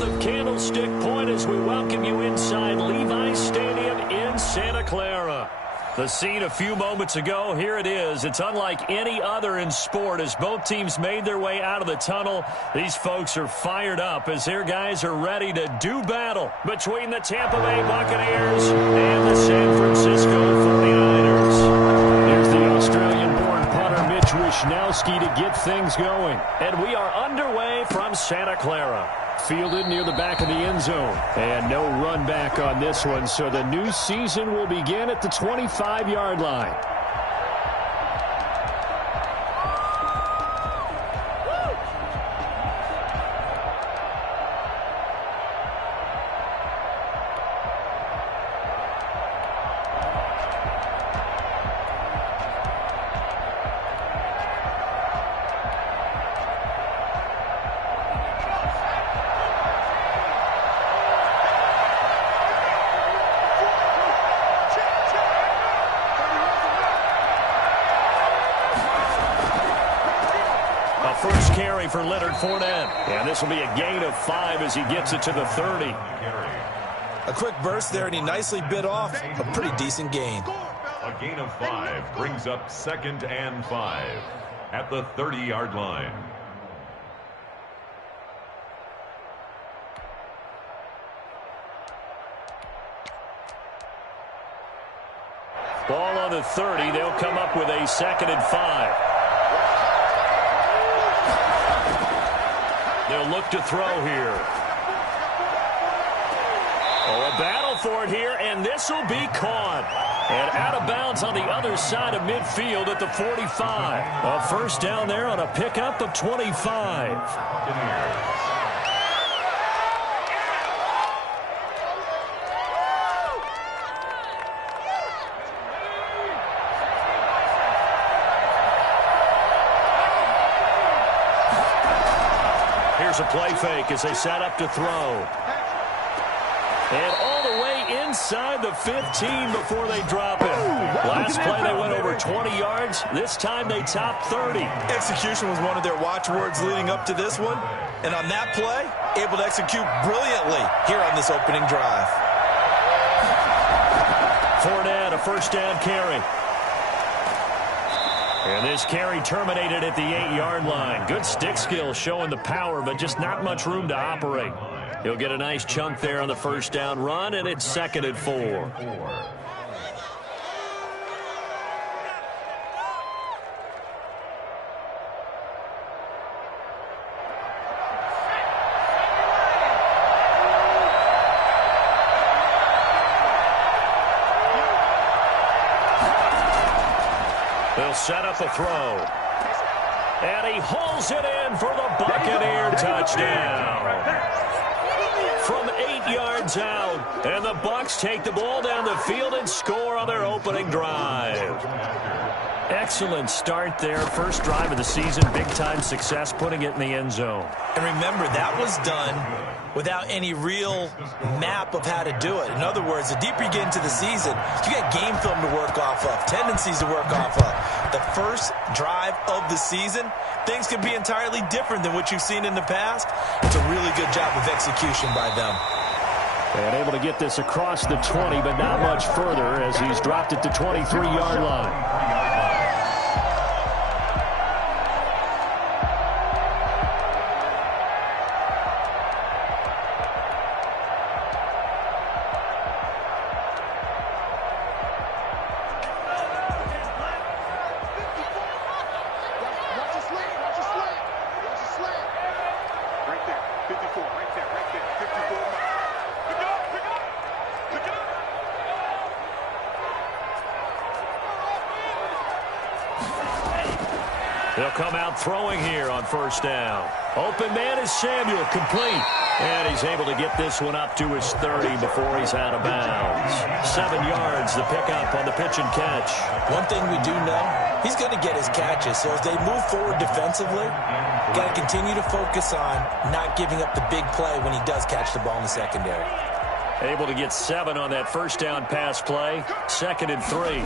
south of Candlestick Point as we welcome you inside Levi's Stadium in Santa Clara. The scene a few moments ago, here it is. It's unlike any other in sport as both teams made their way out of the tunnel. These folks are fired up as their guys are ready to do battle between the Tampa Bay Buccaneers and the San Francisco 49ers. Here's the Australian-born punter Mitch Wishnowsky to get things going. And we are underway from Santa Clara. Fielded near the back of the end zone. And no run back on this one, so the new season will begin at the 25-yard line. First carry for Leonard Fournette. And this will be a gain of 5 as he gets it to the 30. A quick burst there, and he nicely bit off a pretty decent gain. A gain of 5 brings up 2nd and 5 at the 30-yard line. Ball on the 30. They'll come up with a 2nd and 5. They'll look to throw here. Oh, a battle for it here, and this will be caught. And out of bounds on the other side of midfield at the 45. A first down there on a pickup of 25. Here's a play fake as they set up to throw. And all the way inside the 15 before they drop it. Last play they went over 20 yards. This time they topped 30. Execution was one of their watchwords leading up to this one. And on that play, able to execute brilliantly here on this opening drive. Fournette, a first down carry. And this carry terminated at the 8-yard line. Good stick skill showing the power, but just not much room to operate. He'll get a nice chunk there on the first down run, and it's 2nd and 4. They'll set up a throw. And he hauls it in for the Buccaneer touchdown. From 8 yards out. And the Bucs take the ball down the field and score on their opening drive. Excellent start there. First drive of the season. Big-time success putting it in the end zone. And remember, that was done without any real map of how to do it. In other words, the deeper you get into the season, you got game film to work off of, tendencies to work off of. The first drive of the season, things can be entirely different than what you've seen in the past. It's a really good job of execution by them. And able to get this across the 20, but not much further as he's dropped it to 23-yard line. They'll come out throwing here on first down. Open man is Samuel, complete. And he's able to get this one up to his 30 before he's out of bounds. 7 yards, the pickup on the pitch and catch. One thing we do know, he's going to get his catches. So as they move forward defensively, got to continue to focus on not giving up the big play when he does catch the ball in the secondary. Able to get 7 on that first down pass play. 2nd and 3.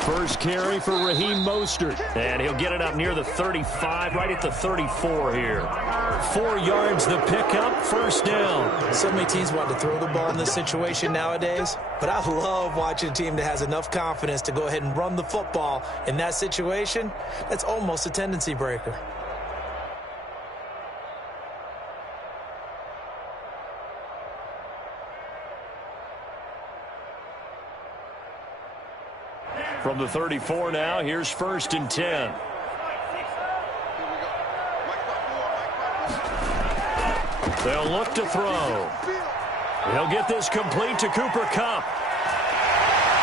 First carry for Raheem Mostert. And he'll get it up near the 35, right at the 34 here. 4 yards the pickup, first down. So many teams want to throw the ball in this situation nowadays, but I love watching a team that has enough confidence to go ahead and run the football in that situation. That's almost a tendency breaker. From the 34 now, here's first and 10. They'll look to throw. He'll get this complete to Cooper Kupp.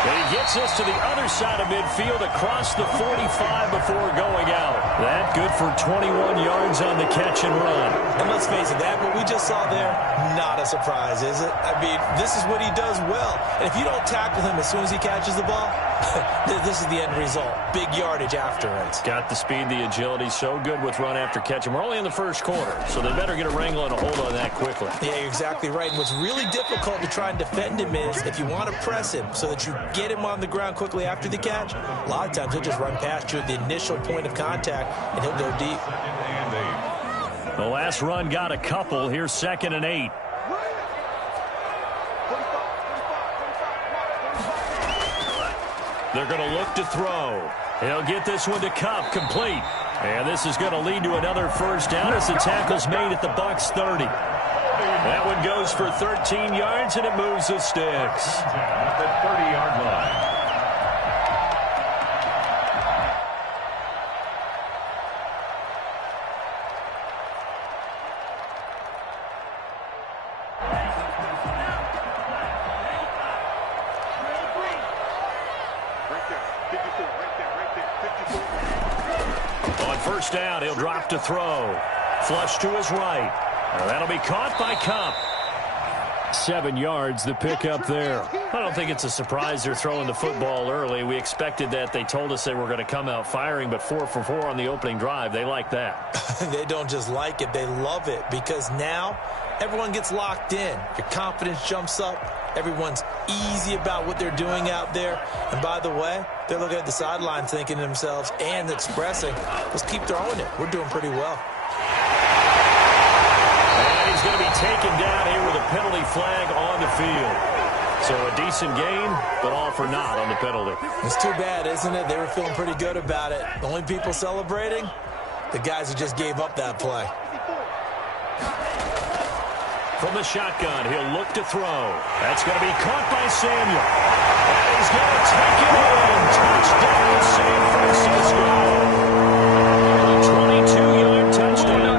And he gets this to the other side of midfield across the 45 before going out. That good for 21 yards on the catch and run. And let's face it, that what we just saw there, not a surprise, is it? I mean, this is what he does well. And if you don't tackle him as soon as he catches the ball, this is the end result. Big yardage afterwards. Got the speed, the agility, so good with run after catch. And we're only in the first quarter, so they better get a wrangle and a hold on that quickly. Yeah, you're exactly right. And what's really difficult to try and defend him is if you want to press him so that you get him on the ground quickly after the catch, a lot of times he'll just run past you at the initial point of contact, and he'll go deep. The last run got a couple. Here's 2nd and 8. They're going to look to throw. He'll get this one to Kupp, complete. And this is going to lead to another first down as the tackle's made at the Bucs 30. That one goes for 13 yards, and it moves the sticks. At the 30-yard line. On first down, he'll drop to throw. Flush to his right. That'll be caught by Kupp. 7 yards, the pickup there. I don't think it's a surprise they're throwing the football early. We expected that. They told us they were going to come out firing, but 4 for 4 on the opening drive. They like that. They don't just like it, they love it, because now everyone gets locked in. Your confidence jumps up. Everyone's easy about what they're doing out there. And by the way, they're looking at the sideline thinking to themselves and expressing, let's keep throwing it. We're doing pretty well. And he's going to be taken down here with a penalty flag on the field. So a decent gain, but all for naught on the penalty. It's too bad, isn't it? They were feeling pretty good about it. The only people celebrating, the guys who just gave up that play. From the shotgun, he'll look to throw. That's going to be caught by Samuel. And he's going to take it in. Touchdown, San Francisco. A 22-yard touchdown.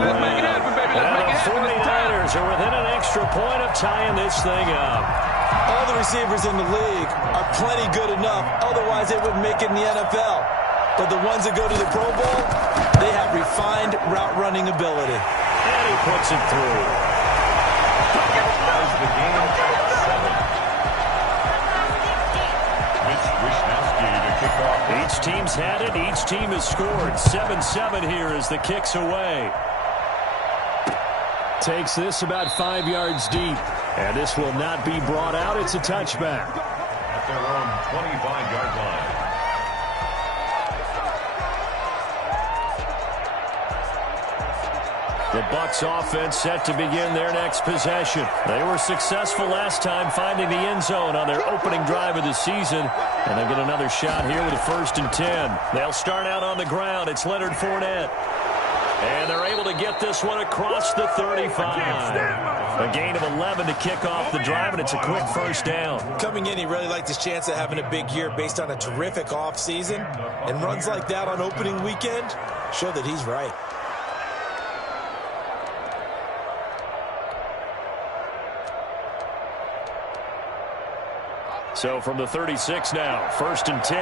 And the 49ers are within an extra point of tying this thing up. All the receivers in the league are plenty good enough. Otherwise, they wouldn't make it in the NFL. But the ones that go to the Pro Bowl, they have refined route running ability. And he puts it through. The game at 7. Each team's had it. Each team has scored. 7-7 here as the kick's away. Takes this about 5 yards deep. And this will not be brought out. It's a touchback. At their own 25-yard line. The Bucs offense set to begin their next possession. They were successful last time finding the end zone on their opening drive of the season. And they'll get another shot here with a 1st and 10. They'll start out on the ground. It's Leonard Fournette. And they're able to get this one across the 35. A gain of 11 to kick off the drive, and it's a quick first down. Coming in, he really liked his chance of having a big year based on a terrific offseason. And runs like that on opening weekend show that he's right. So from the 36 now, 1st and 10.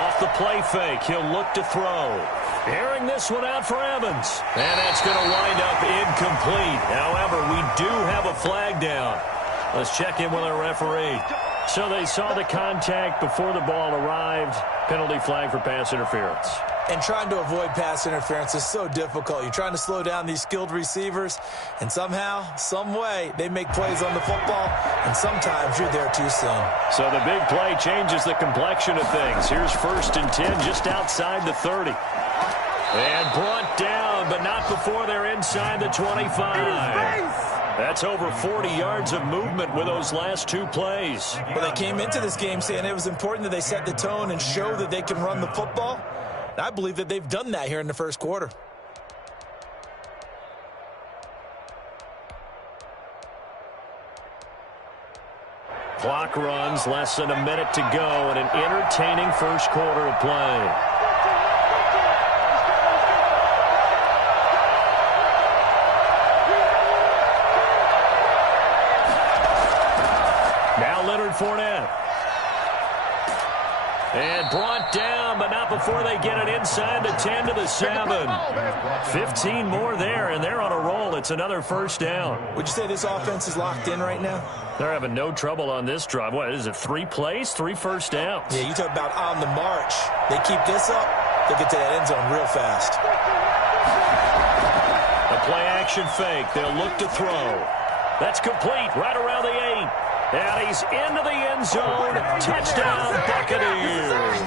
Off the play fake, he'll look to throw. Airing this one out for Evans. And that's going to wind up incomplete. However, we do have a flag down. Let's check in with our referee. So they saw the contact before the ball arrived. Penalty flag for pass interference. And trying to avoid pass interference is so difficult. You're trying to slow down these skilled receivers, and somehow, some way, they make plays on the football, and sometimes you're there too soon. So the big play changes the complexion of things. Here's 1st and 10 just outside the 30. And brought down, but not before they're inside the 25. That's over 40 yards of movement with those last 2 plays. Well, they came into this game saying it was important that they set the tone and show that they can run the football. And I believe that they've done that here in the first quarter. Clock runs, less than a minute to go, and an entertaining first quarter of play. Now Leonard Fournette. And brought down, but not before they get it inside the 10 to the 7. 15 more there, and they're on a roll. It's another first down. Would you say this offense is locked in right now? They're having no trouble on this drive. What is it, 3 plays, 3 first downs? Yeah, you talk about on the march. They keep this up, they'll get to that end zone real fast. A play-action fake. They'll look to throw. That's complete right around the 8. And he's into the end zone. Touchdown, Buccaneers.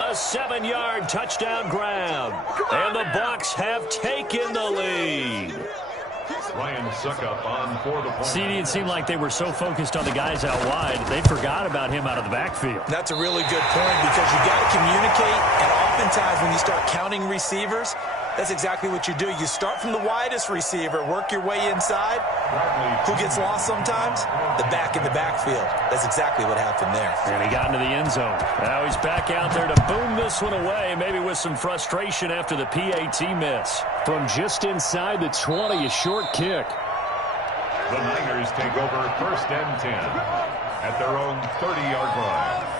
A 7-yard touchdown grab. And the Bucs have taken the lead. Ryan Suckup on for the point. CD, it seemed like they were so focused on the guys out wide, they forgot about him out of the backfield. That's a really good point because you got to communicate, and oftentimes when you start counting receivers, that's exactly what you do. You start from the widest receiver, work your way inside. Who gets lost sometimes? The back in the backfield. That's exactly what happened there. And he got into the end zone. Now he's back out there to boom this one away, maybe with some frustration after the PAT miss. From just inside the 20, a short kick. The Niners take over 1st and 10 at their own 30-yard line.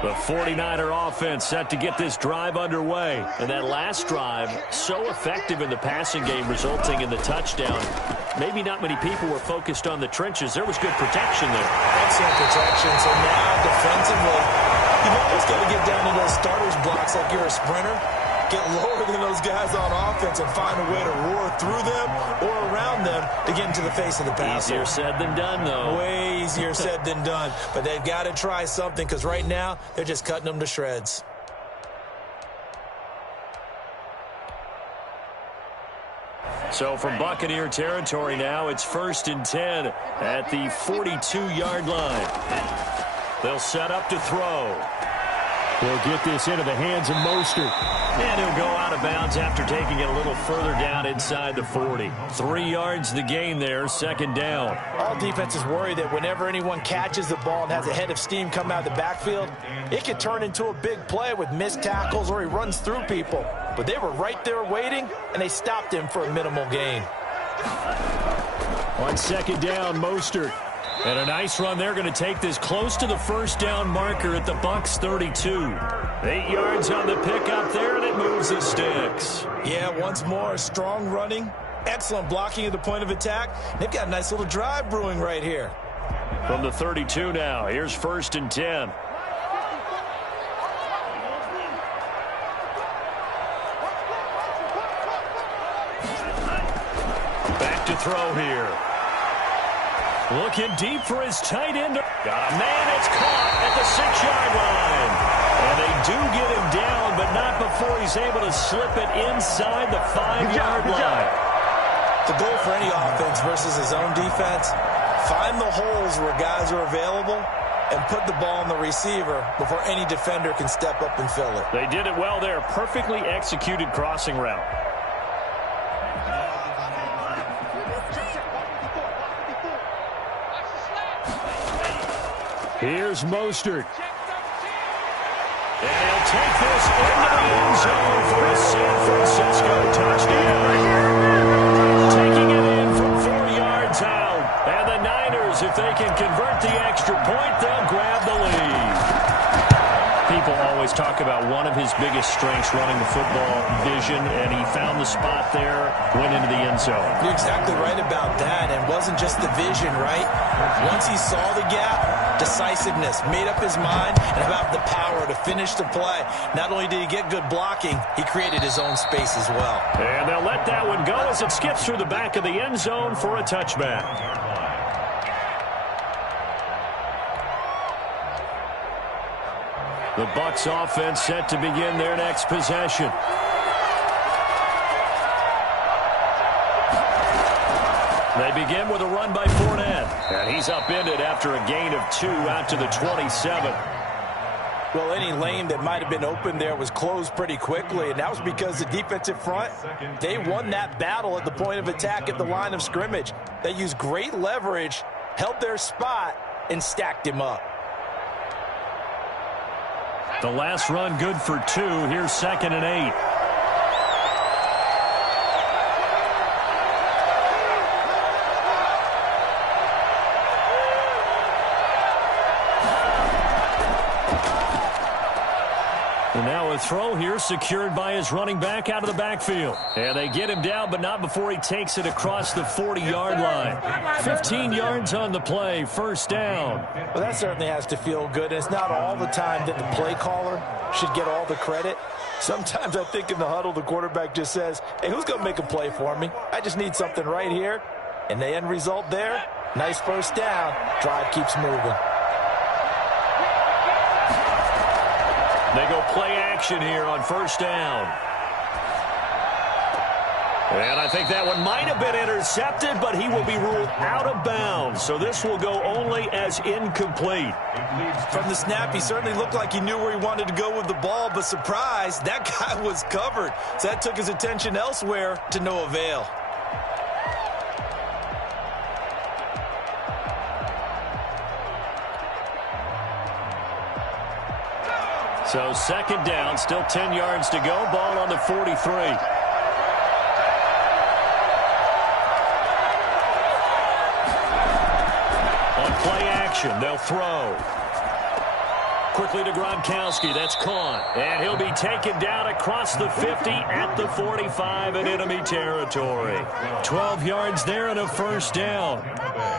The 49er offense set to get this drive underway. And that last drive, so effective in the passing game, resulting in the touchdown. Maybe not many people were focused on the trenches. There was good protection there. Excellent protection. So now, defensively, you've almost got to get down to those starters blocks like you're a sprinter. Get lower than those guys on offense and find a way to roar through them or around them to get into the face of the passer. Easier said than done, though. Way easier said than done. But they've got to try something because right now they're just cutting them to shreds. So from Buccaneer territory now, it's 1st and 10 at the 42-yard line. They'll set up to throw. They'll get this into the hands of Mostert. And he'll go out of bounds after taking it a little further down inside the 40. 3 yards the gain there, 2nd down. All defenses worry that whenever anyone catches the ball and has a head of steam come out of the backfield, it could turn into a big play with missed tackles or he runs through people. But they were right there waiting, and they stopped him for a minimal gain. On 2nd down, Mostert. And a nice run. They're going to take this close to the 1st down marker at the Bucs 32. 8 yards on the pickup there, and it moves the sticks. Yeah, once more, strong running, excellent blocking at the point of attack. They've got a nice little drive brewing right here. From the 32 now, here's 1st and 10. Back to throw here. Looking deep for his tight end. Got a man. It's caught at the 6-yard line. And they do get him down, but not before he's able to slip it inside the 5-yard line. The goal for any offense versus his own defense, find the holes where guys are available and put the ball on the receiver before any defender can step up and fill it. They did it well there. Perfectly executed crossing route. Here's Mostert. And he'll take this into the end zone for a San Francisco touchdown. Taking it in from 4 yards out. talk about one of his biggest strengths running the football, vision, and he found the spot there, went into the end zone. You're exactly right about that, and it wasn't just the vision, right? Once he saw the gap, decisiveness, made up his mind, and about the power to finish the play. Not only did he get good blocking, he created his own space as well. And they'll let that one go as it skips through the back of the end zone for a touchback. The Bucs offense set to begin their next possession. They begin with a run by Fournette. And he's upended after a gain of 2 out to the 27. Well, any lane that might have been open there was closed pretty quickly, and that was because the defensive front, they won that battle at the point of attack at the line of scrimmage. They used great leverage, held their spot, and stacked him up. The last run good for 2. Here's 2nd and 8. And now a throw here secured by his running back out of the backfield. And they get him down, but not before he takes it across the 40-yard line. 15 yards on the play, first down. Well, that certainly has to feel good. It's not all the time that the play caller should get all the credit. Sometimes I think in the huddle, the quarterback just says, hey, who's going to make a play for me? I just need something right here. And the end result there, nice first down. Drive keeps moving. They go play action here on first down. And I think that one might have been intercepted, but he will be ruled out of bounds. So this will go only as incomplete. From the snap, he certainly looked like he knew where he wanted to go with the ball, but surprise, that guy was covered. So that took his attention elsewhere to no avail. So 2nd down, still 10 yards to go. Ball on the 43. On play action, they'll throw. Quickly to Gronkowski, that's caught. And he'll be taken down across the 50 at the 45 in enemy territory. 12 yards there and a first down.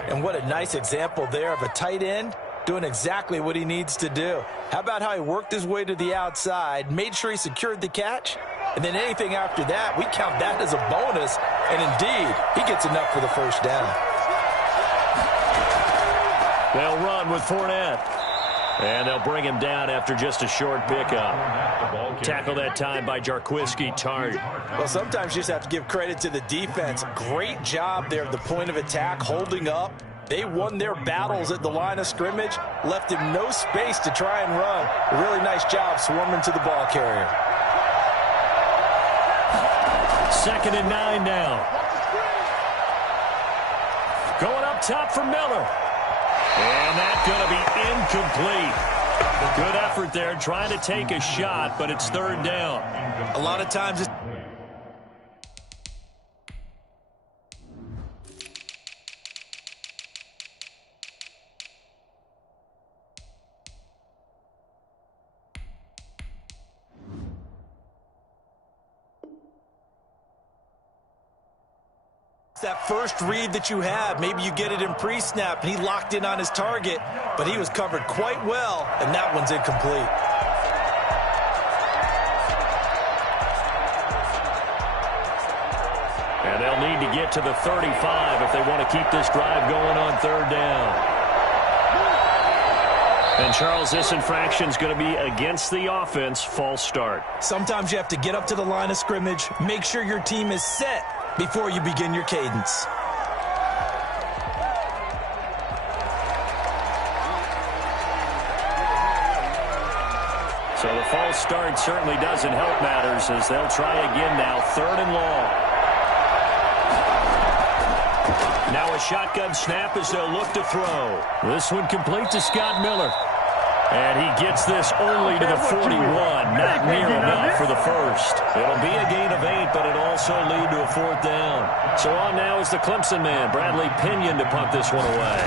And what a nice example there of a tight end doing exactly what he needs to do. How about how he worked his way to the outside, made sure he secured the catch, and then anything after that, we count that as a bonus, and indeed, he gets enough for the first down. They'll run with Fournette. And they'll bring him down after just a short pickup. Tackle that time by Jarquiski Tartt. Well, sometimes you just have to give credit to the defense. Great job there at the point of attack, holding up. They won their battles at the line of scrimmage, left him no space to try and run. A really nice job swarming to the ball carrier. 2nd and 9 now. Going up top for Miller. And that's going to be incomplete. Good effort there, trying to take a shot, but it's 3rd down. A lot of times it's that first read that you have. Maybe you get it in pre-snap, and he locked in on his target, but he was covered quite well, and that one's incomplete. And they'll need to get to the 35 if they want to keep this drive going on 3rd down. And, Charles, this infraction's going to be against the offense. False start. Sometimes you have to get up to the line of scrimmage, make sure your team is set before you begin your cadence. So the false start certainly doesn't help matters as they'll try again now. 3rd and long. Now a shotgun snap as they'll look to throw. This one complete to Scott Miller. And he gets this only to the 41. Not near enough for the first. It'll be a gain of 8, but it'll also lead to a 4th down. So on now is the Clemson man, Bradley Pinion, to punt this one away.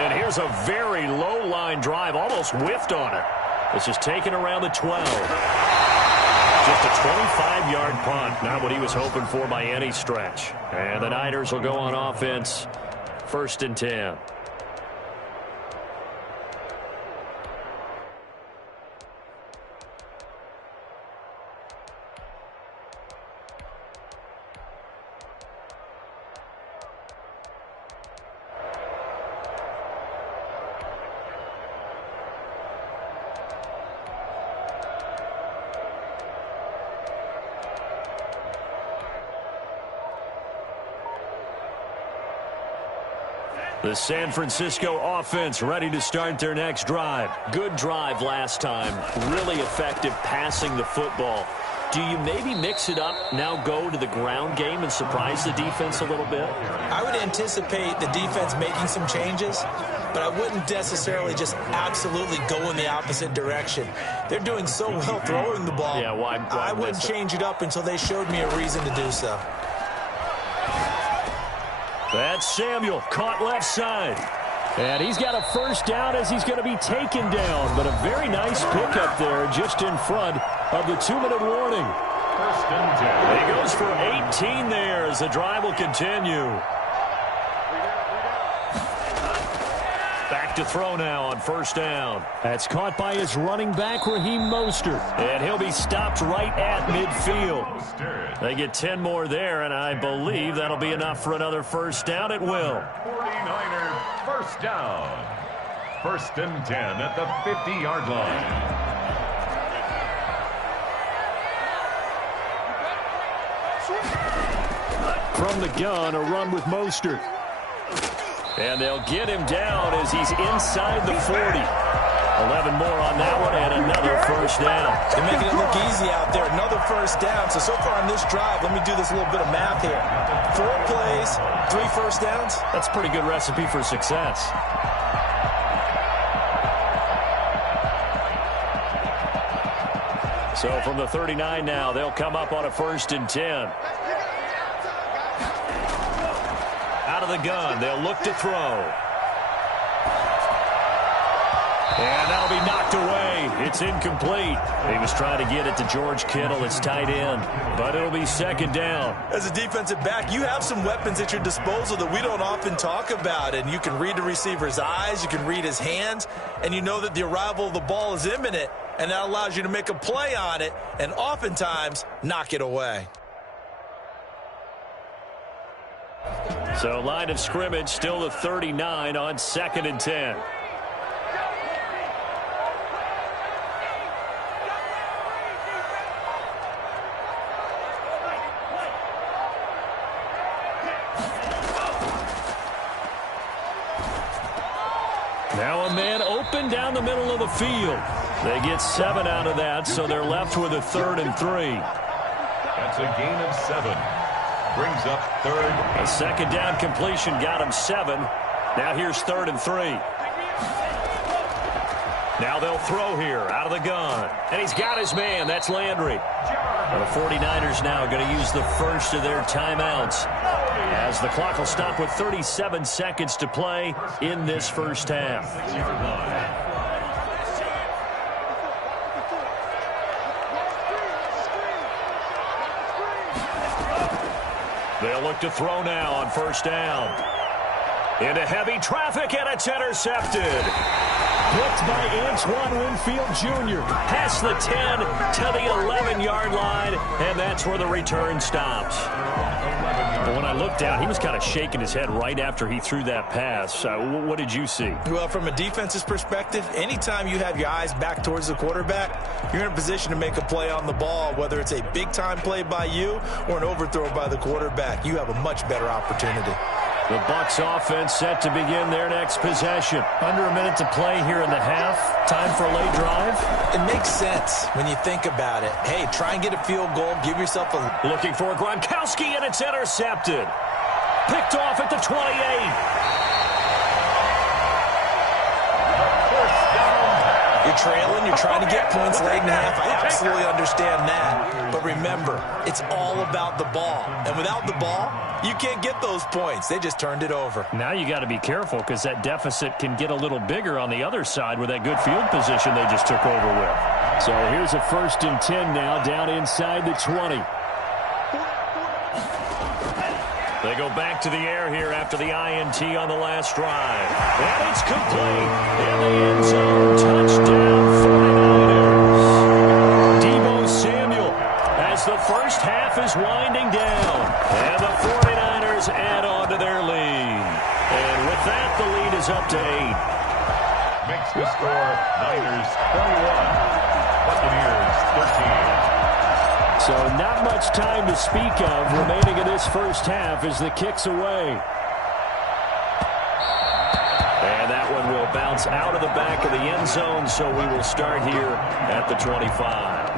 And here's a very low line drive, almost whiffed on it. This is taken around the 12. Just a 25-yard punt. Not what he was hoping for by any stretch. And the Niners will go on offense. 1st and 10. The San Francisco offense ready to start their next drive. Good drive last time. Really effective passing the football. Do you maybe mix it up, now go to the ground game and surprise the defense a little bit? I would anticipate the defense making some changes, but I wouldn't necessarily just absolutely go in the opposite direction. They're doing so well throwing the ball. Yeah, why I wouldn't change it up until they showed me a reason to do so. That's Samuel, caught left side. And he's got a first down as he's going to be taken down. But a very nice pickup there just in front of the 2-minute warning. 1st and 10. He goes for 18 there as the drive will continue. Back to throw now on 1st down. That's caught by his running back, Raheem Mostert. And he'll be stopped right at midfield. They get 10 more there, and I believe that'll be enough for another first down. It will. 49ers 1st down. 1st and 10 at the 50-yard line. From the gun, a run with Mostert. And they'll get him down as he's inside the 40. 11 more on that one and another first down. They're making it look easy out there. Another first down. So far on this drive, let me do this little bit of math here. 4 plays, 3 first downs. That's a pretty good recipe for success. So from the 39 now, they'll come up on a 1st and 10. Out of the gun, they'll look to throw. And that'll be knocked away. It's incomplete. He was trying to get it to George Kittle, his tight end, but it'll be 2nd down. As a defensive back, you have some weapons at your disposal that we don't often talk about, and you can read the receiver's eyes, you can read his hands, and you know that the arrival of the ball is imminent, and that allows you to make a play on it and oftentimes knock it away. So line of scrimmage still the 39 on 2nd and 10. Now a man open down the middle of the field. They get 7 out of that, so they're left with a 3rd and 3. That's a gain of 7. Brings up 3rd. A 2nd down completion got him 7. Now here's 3rd and 3. Now they'll throw here out of the gun. And he's got his man. That's Landry. And the 49ers now going to use the first of their timeouts, as the clock will stop with 37 seconds to play in this first half. They'll look to throw now on 1st down. Into heavy traffic, and it's intercepted. Picked by Antoine Winfield Jr. Past the 10 to the 11-yard line, and that's where the return stops. But when I looked down, he was kind of shaking his head right after he threw that pass. What did you see? Well, from a defense's perspective, anytime you have your eyes back towards the quarterback, you're in a position to make a play on the ball, whether it's a big-time play by you or an overthrow by the quarterback. You have a much better opportunity. The Bucs offense set to begin their next possession. Under a minute to play here in the half. Time for a late drive. It makes sense when you think about it. Hey, try and get a field goal. Give yourself a... Looking for Gronkowski, and it's intercepted. Picked off at the 28. You're trailing, you're trying to get points late in the half. I absolutely understand that. But But remember, it's all about the ball. And without the ball, you can't get those points. They just turned it over. Now you got to be careful because that deficit can get a little bigger on the other side with that good field position they just took over with. So here's a 1st and 10 now down inside the 20. They go back to the air here after the INT on the last drive. And it's complete. In the end zone, touchdown 49ers. Deebo Samuel as the first half is winding down. And the 49ers add on to their lead. And with that, the lead is up to 8. Makes the score Niners 21. Buccaneers 13. So not much time to speak of remaining in this first half as the kick's away. And that one will bounce out of the back of the end zone, so we will start here at the 25.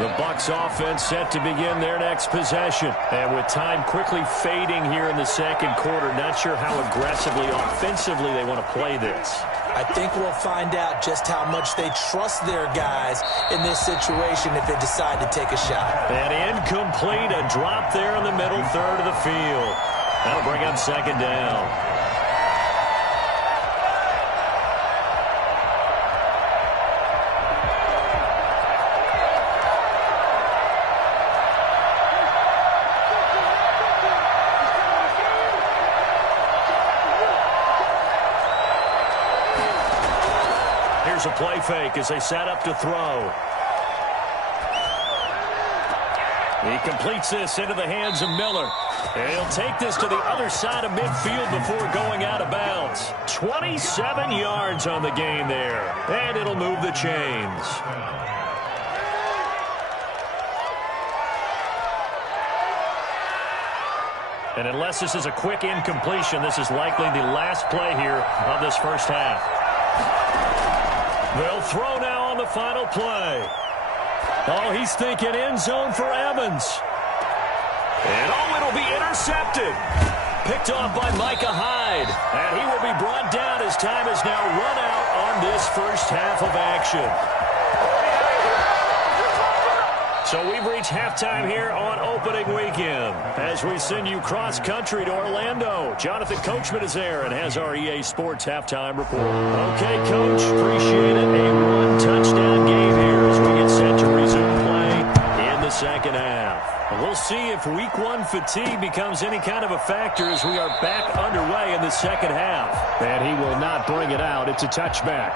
The Bucs offense set to begin their next possession. And with time quickly fading here in the second quarter, not sure how aggressively, offensively they want to play this. I think we'll find out just how much they trust their guys in this situation if they decide to take a shot. And incomplete, a drop there in the middle third of the field. That'll bring up 2nd down. A play fake as they set up to throw. He completes this into the hands of Miller. And he'll take this to the other side of midfield before going out of bounds. 27 yards on the gain there. And it'll move the chains. And unless this is a quick incompletion, this is likely the last play here of this first half. They'll throw now on the final play. Oh, he's thinking end zone for Evans. And oh, it'll be intercepted. Picked off by Micah Hyde. And he will be brought down as time has now run out on this first half of action. So we've reached halftime here on opening weekend. As we send you cross-country to Orlando, Jonathan Coachman is there and has our EA Sports halftime report. Okay, Coach, appreciate it. A one-touchdown game here as we get set to resume play in the second half. We'll see if week one fatigue becomes any kind of a factor as we are back underway in the second half. And he will not bring it out. It's a touchback.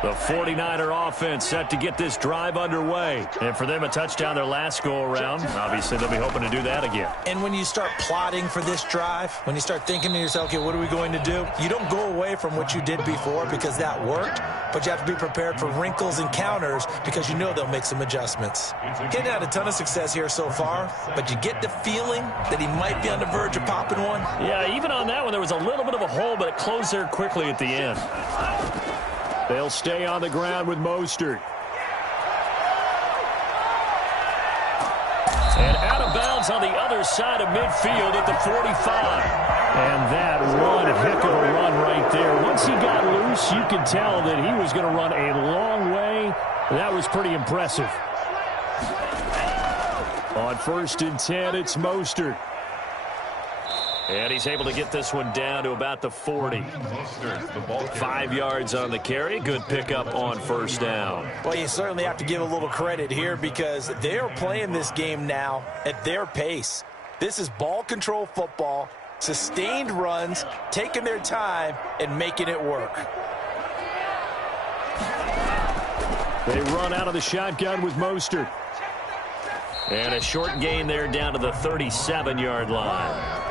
The 49er offense set to get this drive underway. And for them, a touchdown their last go-around. Obviously, they'll be hoping to do that again. And when you start plotting for this drive, when you start thinking to yourself, okay, what are we going to do? You don't go away from what you did before because that worked, but you have to be prepared for wrinkles and counters because you know they'll make some adjustments. He's had a ton of success here so far, but you get the feeling that he might be on the verge of popping one. Yeah, even on that one, there was a little bit of a hole, but it closed there quickly at the end. They'll stay on the ground with Mostert. And out of bounds on the other side of midfield at the 45. And that one heck of a run right there. Once he got loose, you could tell that he was going to run a long way. That was pretty impressive. On 1st and 10, it's Mostert. And he's able to get this one down to about the 40. 5 yards on the carry. Good pickup on first down. Well, you certainly have to give a little credit here because they're playing this game now at their pace. This is ball control football, sustained runs, taking their time, and making it work. They run out of the shotgun with Mostert. And a short gain there down to the 37-yard line.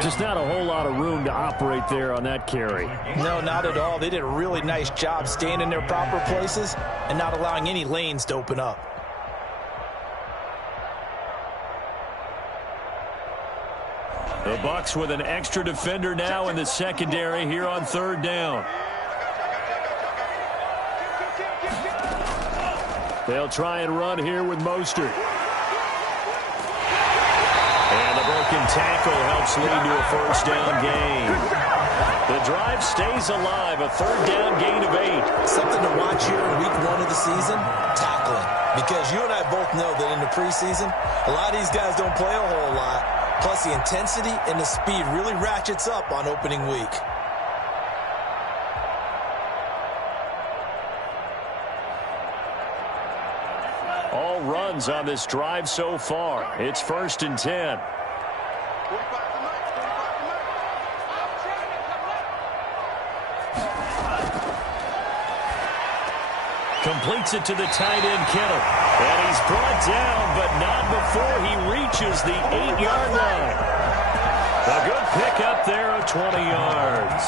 Just not a whole lot of room to operate there on that carry. No, not at all. They did a really nice job staying in their proper places and not allowing any lanes to open up. The Bucs with an extra defender now in the secondary here on third down. They'll try and run here with Mostert. And the broken tackle helps lead to a first down gain. The drive stays alive, a third down gain of 8. Something to watch here in week 1 of the season, tackling. Because you and I both know that in the preseason, a lot of these guys don't play a whole lot. Plus the intensity and the speed really ratchets up on opening week. All runs on this drive so far. It's 1st and 10. Completes it to the tight end, Kittle. And he's brought down, but not before he reaches the 8-yard line. A good pickup there of 20 yards.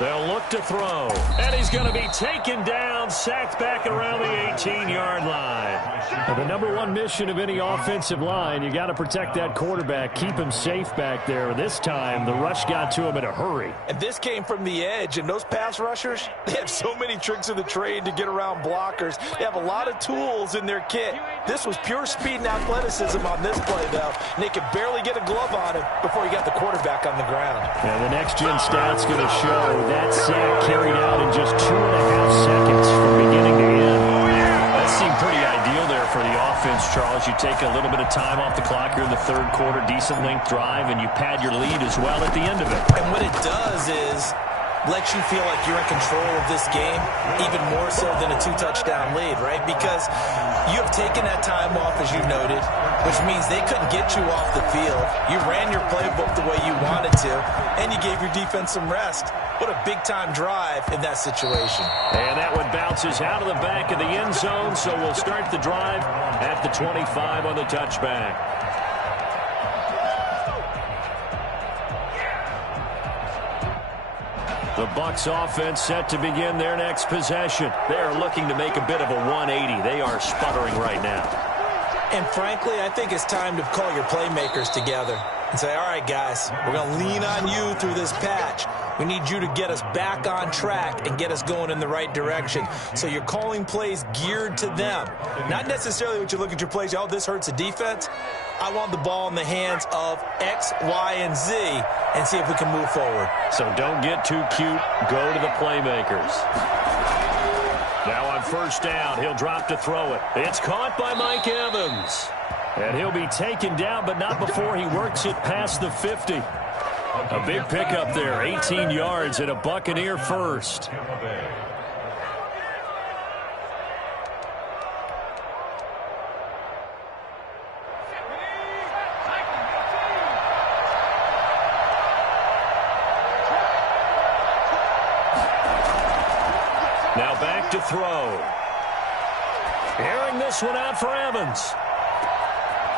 They'll look to throw, and he's going to be taken down, sacked back around the 18-yard line. Well, the number one mission of any offensive line, you got to protect that quarterback, keep him safe back there. This time, the rush got to him in a hurry. And this came from the edge, and those pass rushers, they have so many tricks of the trade to get around blockers. They have a lot of tools in their kit. This was pure speed and athleticism on this play, though, and they could barely get a glove on him before he got the quarterback on the ground. And the next-gen stat's going to show that sack carried out in just 2.5 seconds from beginning to end. That seemed pretty ideal there for the offense, Charles. You take a little bit of time off the clock here in the third quarter, decent length drive, and you pad your lead as well at the end of it. And what it does is lets you feel like you're in control of this game, even more so than a 2-touchdown lead, right? Because you have taken that time off, as you noted, which means they couldn't get you off the field. You ran your playbook the way you wanted to, and you gave your defense some rest. What a big-time drive in that situation. And that one bounces out of the back of the end zone, so we'll start the drive at the 25 on the touchback. The Bucs offense set to begin their next possession. They are looking to make a bit of a 180. They are sputtering right now. And frankly, I think it's time to call your playmakers together and say, all right, guys, we're going to lean on you through this patch. We need you to get us back on track and get us going in the right direction. So you're calling plays geared to them. Not necessarily what you look at your plays, oh, this hurts the defense. I want the ball in the hands of X, Y, and Z and see if we can move forward. So don't get too cute. Go to the playmakers. Now on first down, he'll drop to throw it. It's caught by Mike Evans. And he'll be taken down, but not before he works it past the 50. A big pickup there, 18 yards and a Buccaneer first. Now back to throw. Airing this one out for Evans.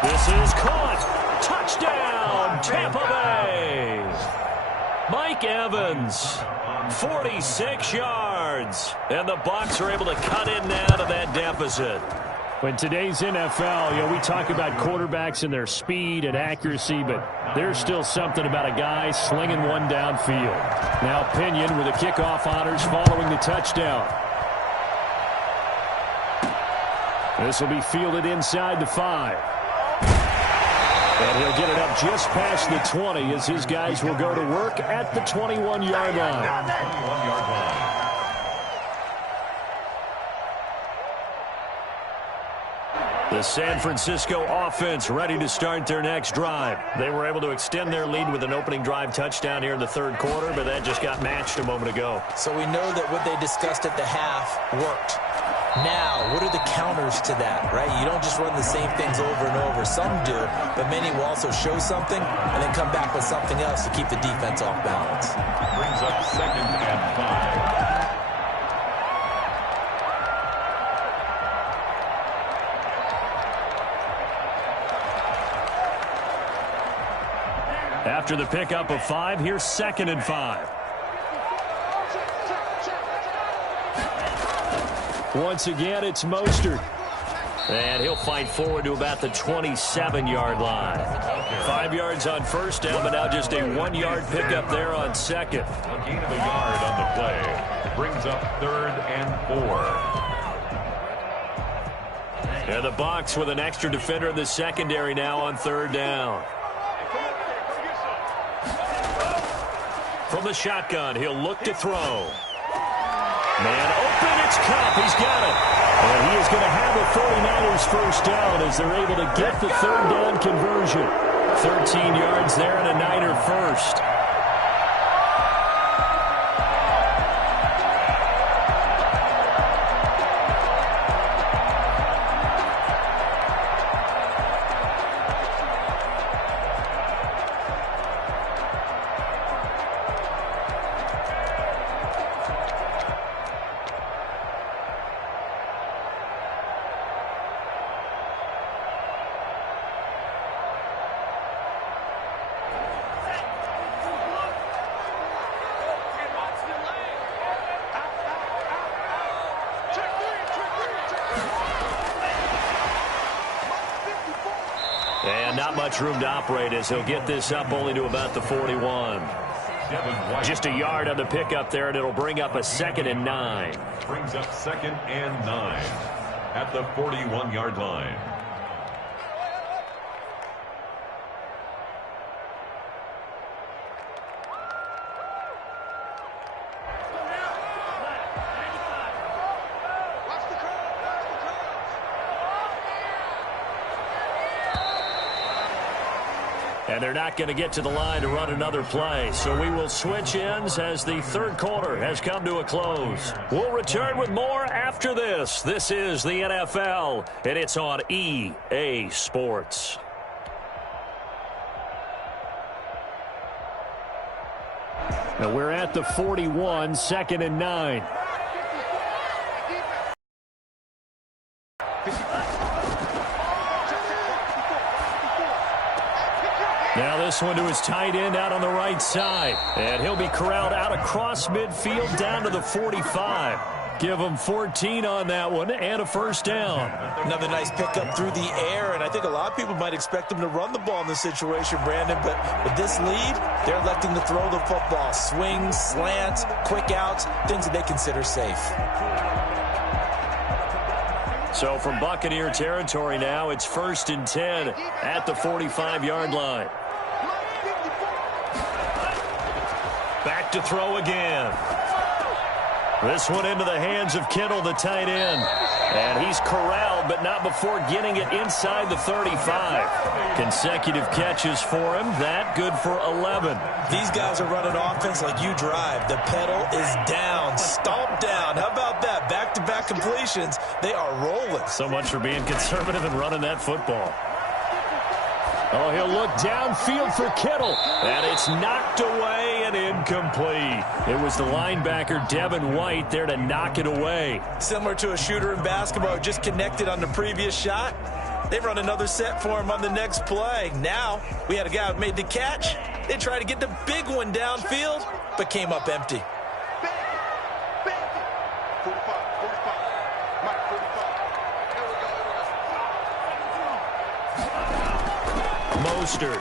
This is caught. Touchdown, Tampa Bay. Mike Evans, 46 yards. And the Bucs are able to cut in now to that deficit. In today's NFL, we talk about quarterbacks and their speed and accuracy, but there's still something about a guy slinging one downfield. Now Pinion with the kickoff honors following the touchdown. This will be fielded inside the 5. And he'll get it up just past the 20 as his guys will go to work at the 21-yard line. The San Francisco offense ready to start their next drive. They were able to extend their lead with an opening drive touchdown here in the third quarter, but that just got matched a moment ago. So we know that what they discussed at the half worked. Now, what are the counters to that, right? You don't just run the same things over and over. Some do, but many will also show something and then come back with something else to keep the defense off balance. Brings up 2nd and 5. After the pickup of 5, here's 2nd and 5. Once again, it's Mostert. And he'll fight forward to about the 27-yard line. 5 yards on first down, but now just a 1-yard pickup there on second. A gain of a yard on the play. Brings up 3rd and 4. And the Bucs with an extra defender in the secondary now on 3rd down. From the shotgun, he'll look to throw. Man open, it's Kupp. He's got it. And he is going to have the 49ers first down as they're able to get the 3rd down conversion. 13 yards there and a Niner first. And not much room to operate as he'll get this up only to about the 41. Just a yard on the pickup there, and it'll bring up a 2nd and 9. Brings up 2nd and 9 at the 41-yard line. And they're not going to get to the line to run another play. So we will switch ends as the 3rd quarter has come to a close. We'll return with more after this. This is the NFL, and it's on EA Sports. Now we're at the 41, 2nd and 9. Now this one to his tight end out on the right side. And he'll be corralled out across midfield down to the 45. Give him 14 on that one and a first down. Another nice pickup through the air, and I think a lot of people might expect him to run the ball in this situation, Brandon, but with this lead, they're electing to throw the football. Swings, slants, quick outs, things that they consider safe. So from Buccaneer territory now, it's 1st and 10 at the 45-yard line. Back to throw again. This one into the hands of Kittle, the tight end. And he's corralled, but not before getting it inside the 35. Consecutive catches for him. That good for 11. These guys are running offense like you drive. The pedal is down, stomped down. How about that? Back-to-back completions. They are rolling. So much for being conservative and running that football. Oh, he'll look downfield for Kittle. And it's knocked away and incomplete. It was the linebacker, Devin White, there to knock it away. Similar to a shooter in basketball who just connected on the previous shot. They run another set for him on the next play. Now, we had a guy who made the catch. They tried to get the big one downfield, but came up empty. Mostert.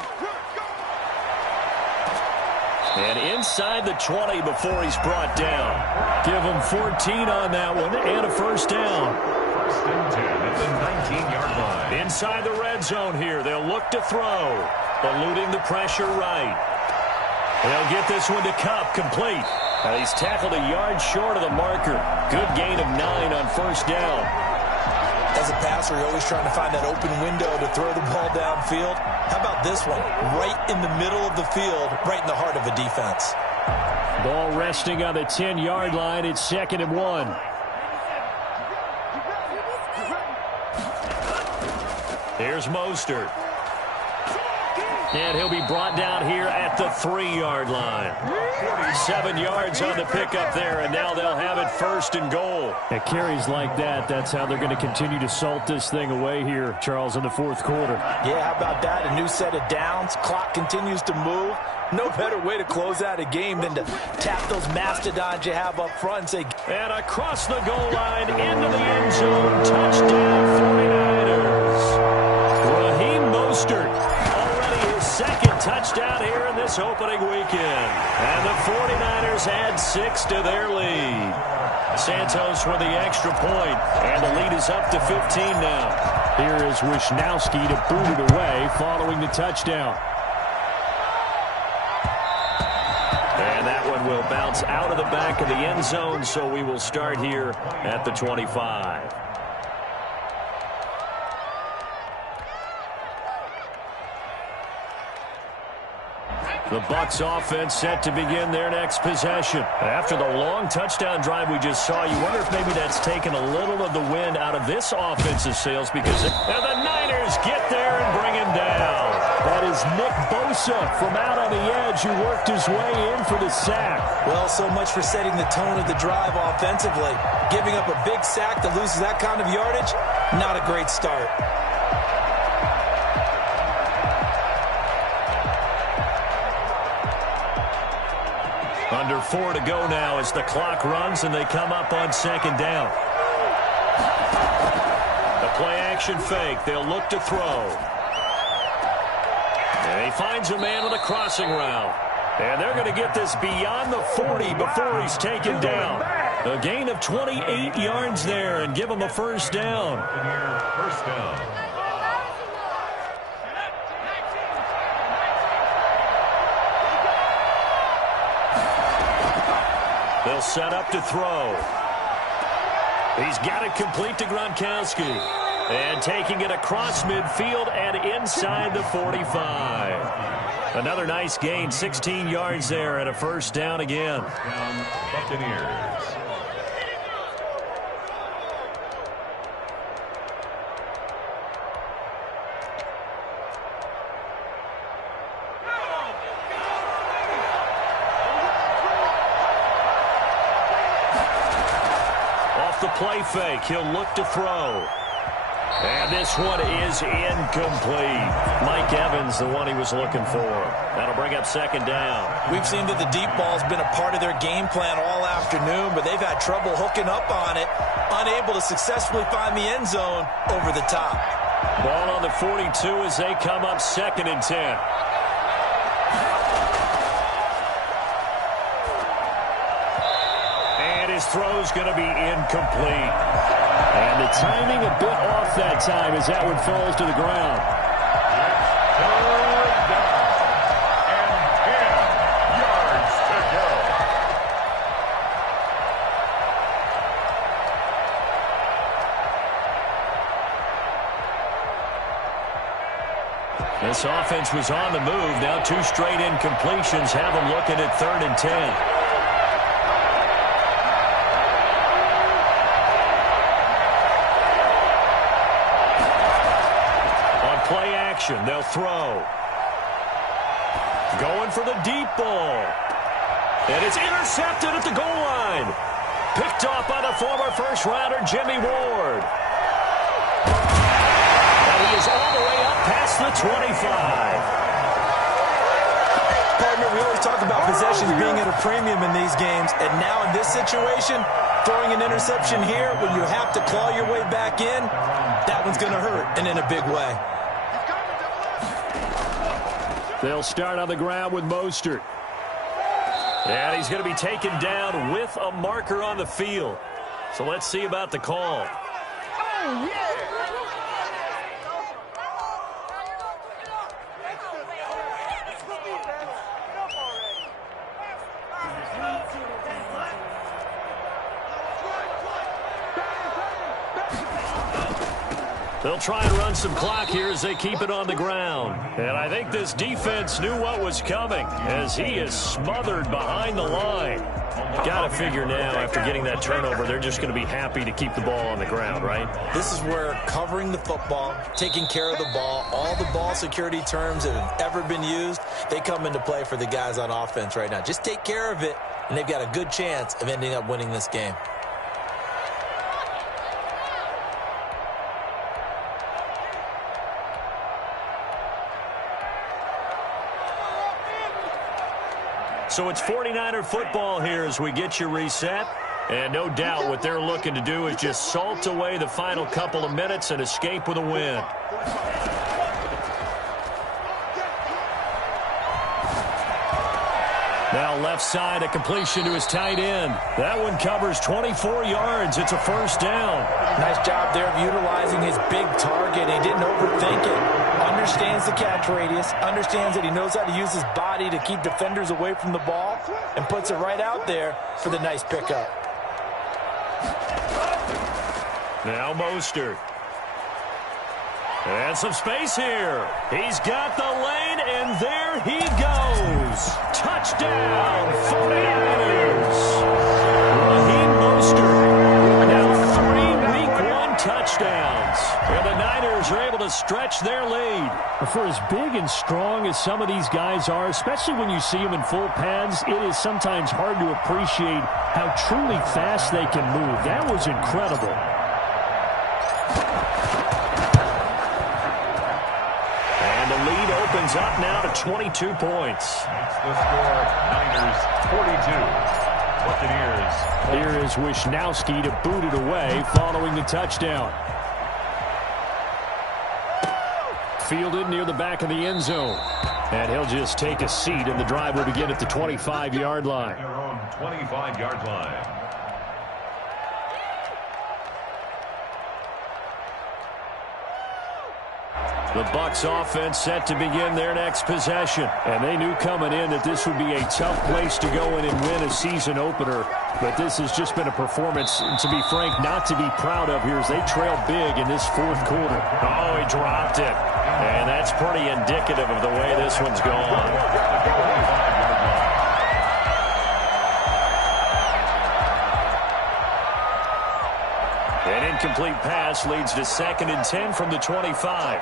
And inside the 20 before he's brought down. Give him 14 on that one and a first down. 1st and 10 at the 19-yard line. Inside the red zone here. They'll look to throw. Eluding the pressure right. They'll get this one to Kupp, complete. And he's tackled a yard short of the marker. Good gain of 9 on first down. As a passer, you're always trying to find that open window to throw the ball downfield. How about this one? Right in the middle of the field, right in the heart of a defense. Ball resting on the 10-yard line. It's 2nd and 1. Here's Mostert. And he'll be brought down here at the 3-yard line. 7 yards on the pickup there, and now they'll have it 1st and goal. At carries like that, that's how they're going to continue to salt this thing away here, Charles, in the 4th quarter. Yeah, how about that? A new set of downs. Clock continues to move. No better way to close out a game than to tap those mastodons you have up front and say... And across the goal line, into the end zone, touchdown 49ers. Raheem Mostert, already his 2nd touchdown here in this opening weekend. And the 49ers add 6 to their lead. Santos with the extra point, and the lead is up to 15 now. Here is Wisnowski to boot it away following the touchdown. And that one will bounce out of the back of the end zone, so we will start here at the 25. The Bucs offense set to begin their next possession. After the long touchdown drive we just saw, you wonder if maybe that's taken a little of the wind out of this offensive sails, because and the Niners get there and bring him down. That is Nick Bosa from out on the edge who worked his way in for the sack. Well, so much for setting the tone of the drive offensively. Giving up a big sack that loses that kind of yardage, not a great start. Under 4 to go now as the clock runs and they come up on 2nd down. The play action fake. They'll look to throw. And he finds a man with a crossing route. And they're going to get this beyond the 40 before he's taken down. A gain of 28 yards there and give him a 1st down. First down. They'll set up to throw. He's got it complete to Gronkowski. And taking it across midfield and inside the 45. Another nice gain, 16 yards there and a 1st down again. Buccaneers. The play fake. He'll look to throw. And this one is incomplete. Mike Evans, the one he was looking for. That'll bring up 2nd down. We've seen that the deep ball's been a part of their game plan all afternoon, but they've had trouble hooking up on it, unable to successfully find the end zone over the top. Ball on the 42 as they come up 2nd and 10. His throw's going to be incomplete. And the timing a bit off that time as that one falls to the ground. 3rd down and 10 yards to go. This offense was on the move. Now 2 straight incompletions have them looking at 3rd and 10. They'll throw. Going for the deep ball. And it's intercepted at the goal line. Picked off by the former first-rounder Jimmy Ward. And he is all the way up past the 25. Partner, we always talk about possessions being at a premium in these games. And now in this situation, throwing an interception here when you have to claw your way back in, that one's going to hurt, and in a big way. They'll start on the ground with Mostert. And he's going to be taken down with a marker on the field. So let's see about the call. Oh, yeah. They'll try and run some clock here as they keep it on the ground. And I think this defense knew what was coming as he is smothered behind the line. Got to figure now, after getting that turnover, they're just going to be happy to keep the ball on the ground, right? This is where covering the football, taking care of the ball, all the ball security terms that have ever been used, they come into play for the guys on offense right now. Just take care of it, and they've got a good chance of ending up winning this game. So it's 49er football here as we get you reset. And no doubt what they're looking to do is just salt away the final couple of minutes and escape with a win. Now left side, a completion to his tight end. That one covers 24 yards. It's a first down. Nice job there of utilizing his big target. He didn't overthink it. Understands the catch radius, understands that he knows how to use his body to keep defenders away from the ball, and puts it right out there for the nice pickup. Now Mostert. And some space here. He's got the lane, and there he goes. Touchdown, 49ers. Raheem Mostert. Now 3 Week 1 touchdowns. And the Niners are able to stretch their lead. For as big and strong as some of these guys are, especially when you see them in full pads, it is sometimes hard to appreciate how truly fast they can move. That was incredible. And the lead opens up now to 22 points. That's the score. Niners 42. Buccaneers. Here is Wisnowski to boot it away following the touchdown. Fielded near the back of the end zone. And he'll just take a seat, and the drive will begin at the 25-yard line. Their own 25-yard line. The Bucs offense set to begin their next possession. And they knew coming in that this would be a tough place to go in and win a season opener. But this has just been a performance, to be frank, not to be proud of here as they trail big in this fourth quarter. Oh, he dropped it. And that's pretty indicative of the way this one's gone. An incomplete pass leads to 2nd and 10 from the 25.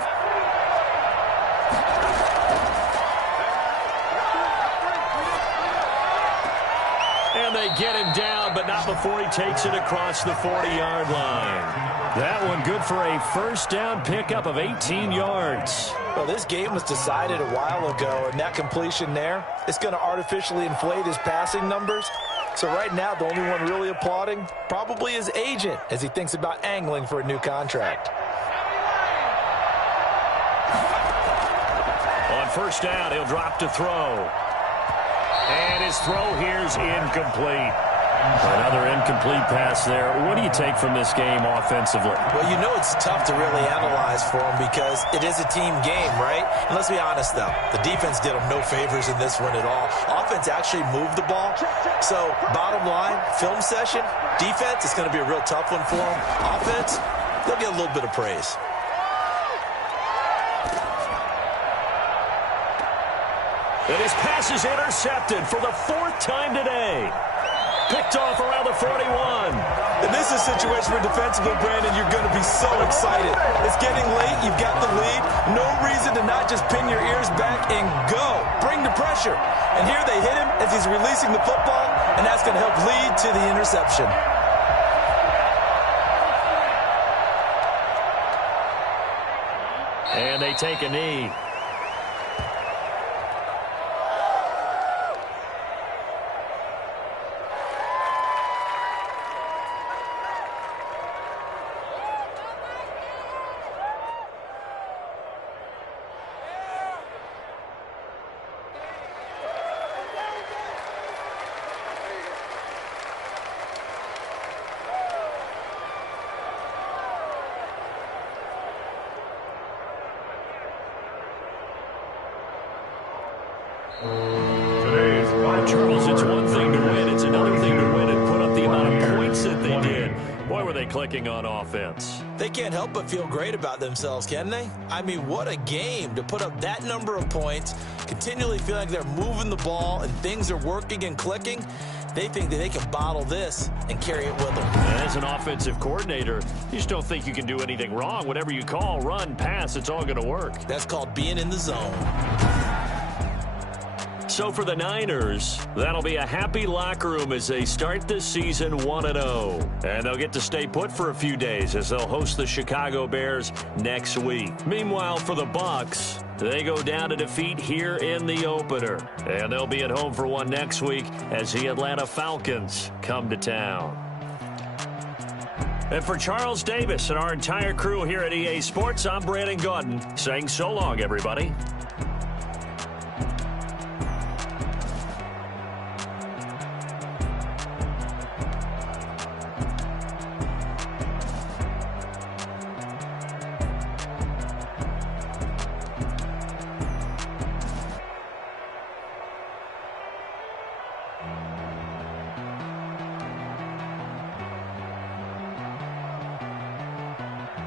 And they get him down, but not before he takes it across the 40-yard line. That one good for a first down pickup of 18 yards. Well, this game was decided a while ago, and that completion there is going to artificially inflate his passing numbers. So right now, the only one really applauding probably his agent as he thinks about angling for a new contract. On first down, he'll drop to throw. And his throw here's incomplete. Another incomplete pass there. What do you take from this game offensively? Well, you know it's tough to really analyze for him because it is a team game, right? And let's be honest, though. The defense did him no favors in this one at all. Offense actually moved the ball. So, bottom line, film session, defense, it's going to be a real tough one for them. Offense, they'll get a little bit of praise. And his pass is intercepted for the 4th time today. Picked off around the 41. And this is a situation where defensively, Brandon, you're going to be so excited. It's getting late. You've got the lead. No reason to not just pin your ears back and go. Bring the pressure. And here they hit him as he's releasing the football, and that's going to help lead to the interception. And they take a knee. Charles, it's one thing to win. It's another thing to win and put up the amount of points that they did. Boy, were they clicking on offense. They can't help but feel great about themselves, can they? I mean, what a game to put up that number of points, continually feel like they're moving the ball and things are working and clicking. They think that they can bottle this and carry it with them. As an offensive coordinator, you just don't think you can do anything wrong. Whatever you call, run, pass, it's all going to work. That's called being in the zone. So for the Niners, that'll be a happy locker room as they start this season 1-0. And they'll get to stay put for a few days as they'll host the Chicago Bears next week. Meanwhile, for the Bucs, they go down to defeat here in the opener. And they'll be at home for one next week as the Atlanta Falcons come to town. And for Charles Davis and our entire crew here at EA Sports, I'm Brandon Gaudin saying so long, everybody.